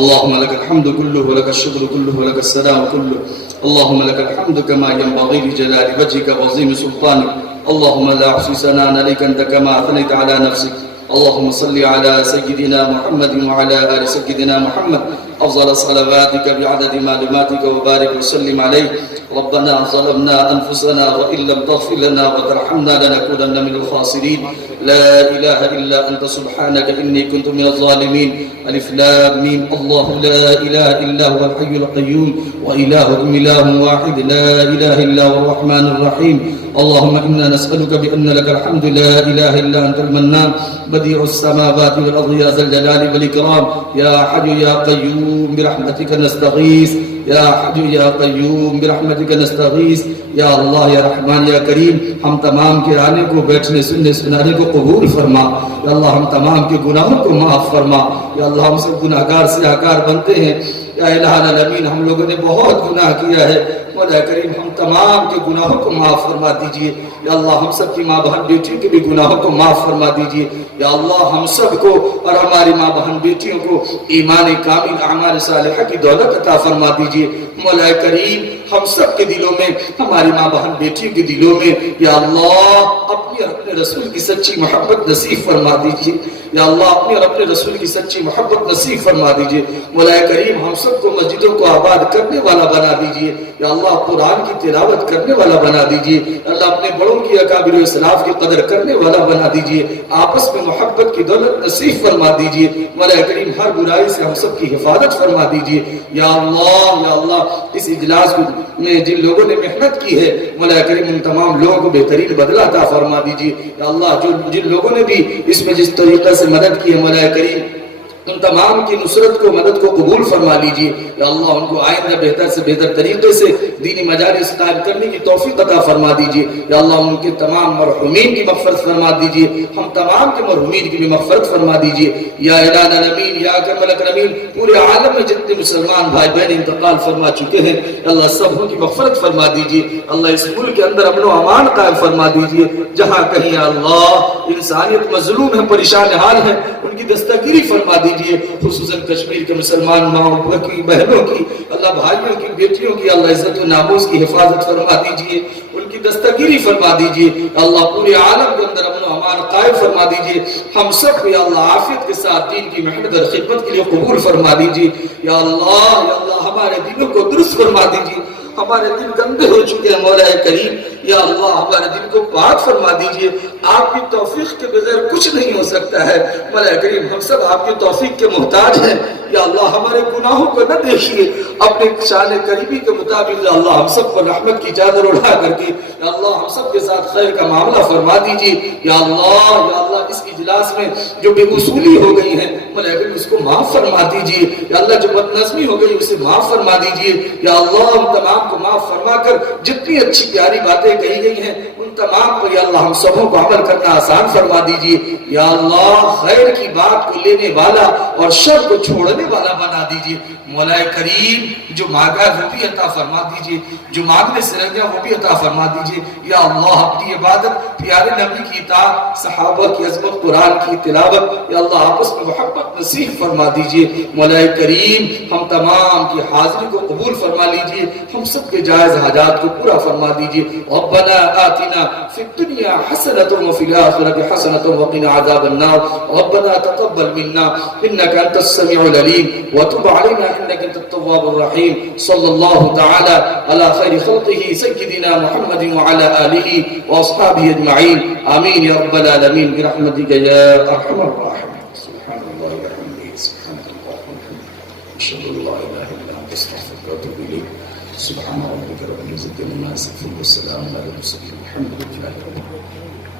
اللهم لك الحمد كله ولك الشكر كله ولك السلام كله. اللهم لك الحمد كما ينبغي لجلال وجهك وعظيم سلطانك. اللهم لا أحصي ثناء عليك أنت كما أثنيت على نفسك. اللهم صل على سيدنا محمد وعلى آل سيدنا محمد أفضل صلواتك بعدد معلوماتك وبارك وسلم عليه. ربنا ظلمنا أنفسنا وإن لم تغفر لنا وترحمنا لنكونن من الخاسرين. لا إله إلا أنت سبحانك إني كنت من الظالمين. ألف لام ميم. الله لا إله إلا هو الحي القيوم وإلهكم إله واحد لا إله إلا هو الرحمن الرحيم. اللهم إنا نسألك بأن لك الحمد لا إله إلا أنت المنان بديع السماوات والأرض يا ذا الجلال والإكرام. يا حي يا قيوم برحمتك نستغيث. يا حي يا قیوم برحمتک نستغیث. یا اللہ یا رحمان یا کریم، ہم تمام کے آنے کو، بیٹھنے، سننے، سنانے کو قبول فرما. یا اللہ ہم تمام کے گناہوں کو معاف فرما. یا اللہ ہم سب گناہگار سیاہکار بنتے ہیں. یا الہ العالمین ہم لوگوں نے بہت گناہ کیا ہے. مولا کریم ہم تمام کے گناہوں کو معاف فرما دیجئے. یا اللہ ہم سب کی ماں بہن بیٹیوں کے بھی گناہوں کو معاف فرما دیجئے. یا اللہ ہم سب کو اور ہماری ماں بہن بیٹیوں کو ایمان کامل اعمال صالحہ کی دولت عطا فرما دیجئے. مولا کریم ہم سب کے دلوں میں، ہماری ماں بہن بیٹیوں کے دلوں میں یا اللہ اپنے اور اپنے رسول کی سچی محبت نصیب فرما دیجئے. یا اللہ اپنے اور اپنے رسول کی سچی محبت نصیب فرما دیجئے. مولا کریم ہم سب کو مسجدوں کو آباد کرنے والا بنا دیجئے. یا اللہ قرآن کی تلاوت کرنے والا بنا دیجئے. اللہ اپنے بڑوں کی اکابر و اسلاف کی قدر کرنے والا بنا دیجئے. آپس میں محبت کی دولت نصیب فرما دیجئے. مولا کریم ہر برائی سے ہم سب کی حفاظت فرما دیجئے. یا اللہ اس اجلاس میں جن لوگوں نے محنت کی ہے مولا کریم ان تمام لوگوں کو بہترین بدلہ عطا فرما دیجئے. یا اللہ جن لوگوں نے بھی اس میں جس طریقے سے مدد کی ہے مولا کریم ان تمام کی نصرت کو، مدد کو قبول فرما لیجئے. یا اللہ ان کو آئندہ بہتر سے بہتر طریقے سے دینی مجالس قائم کرنے کی توفیق عطا فرما دیجئے. یا اللہ ان کے تمام مرحومین کی مغفرت فرما دیجئے. ہم تمام کے مرحومین کی بھی مغفرت فرما دیجئے. یا الہ العالمین یا اکرم الاکرمین پورے عالم میں جتنے مسلمان بھائی بہن انتقال فرما چکے ہیں اللہ سب کی مغفرت فرما دیجئے. اللہ اس ملک کے اندر امن و امان قائم فرما دیجئے. جہاں کہیں یا اللہ انسانیت مظلوم ہے، پریشان حال ہے، ان کی دستگیری فرما دیجئے. خصوصاً کشمیر کے مسلمان ماؤں کی، بہنوں کی، اللہ بھائیوں کی، بیٹیوں کی اللہ عزت و ناموس کی حفاظت فرما دیجئے. ان کی دستگیری فرما دیجئے. اللہ پورے عالم کے اندر امن و امان قائم فرما دیجئے. ہم سب کو یا اللہ عافیت کے ساتھ دین کی محنت اور خدمت کے لیے قبول فرما دیجئے. یا اللہ ہمارے دلوں کو درست فرما دیجئے. ہمارے دل گندے ہو چکے ہیں مولا کریم. یا اللہ ہمارے دل کو پاک فرما دیجئے. آپ کی توفیق کے بغیر کچھ نہیں ہو سکتا ہے مولا کریم. ہم سب آپ کی توفیق کے محتاج ہیں. یا اللہ ہمارے گناہوں کو نہ دیکھیے، اپنے شان قریبی کے مطابق یا اللہ ہم سب کو رحمت کی چادر اڑا کر کے یا اللہ ہم سب کے ساتھ خیر کا معاملہ فرما دیجئے. یا اللہ اس اجلاس میں جو بے اصولی ہو گئی ہیں مولا کریم اس کو معاف فرما دیجئے. یا اللہ جو بد نظمی ہو گئی اسے معاف فرما دیجئے. یا اللہ ہم تمام کو معاف فرما کر جتنی اچھی پیاری باتیں کہی گئی ہیں ان تمام پر یا اللہ ہم سبوں کو عمل کرنا آسان فرما دیجئے. یا اللہ خیر کی بات کو لینے والا اور شر کو چھوڑنے والا بنا دیجئے. مولا کریم جو مانگا وہ بھی عطا فرما دیجئے، جو مانگنے سے رہ گیا وہ بھی عطا فرما دیجئے. یا اللہ اپنی عبادت، پیارے نبی کی اطاعت، صحابہ کی عظمت، قرآن کی تلاوت یا اللہ آپس میں محبت نصیب فرما دیجئے. مولا کریم ہم تمام کی حاضری کو قبول فرما لیجئے. ہم سب کے جائز حاجات کو پورا فرما دیجئے. ربنا آتنا فی الدنیا حسنۃ وفی الآخرۃ حسنۃ وقنا عذاب النار. ربنا تقبل منا انک انت السمیع العلیم وتب علینا انك انت التواب الرحيم. صلى الله تعالى على خير خلقه سيدنا محمد وعلى آله وأصحابه أجمعين. آمين يا رب العالمين برحمتك يا أرحم الراحمين. سبحان الله وبحمده سبحان الله وبحمده أشهد أن لا إله إلا أنت أستغفرك وأتوب إليك. سبحان ربك رب العزة عما يصفون والسلام على المرسلين والحمد لله رب العالمين.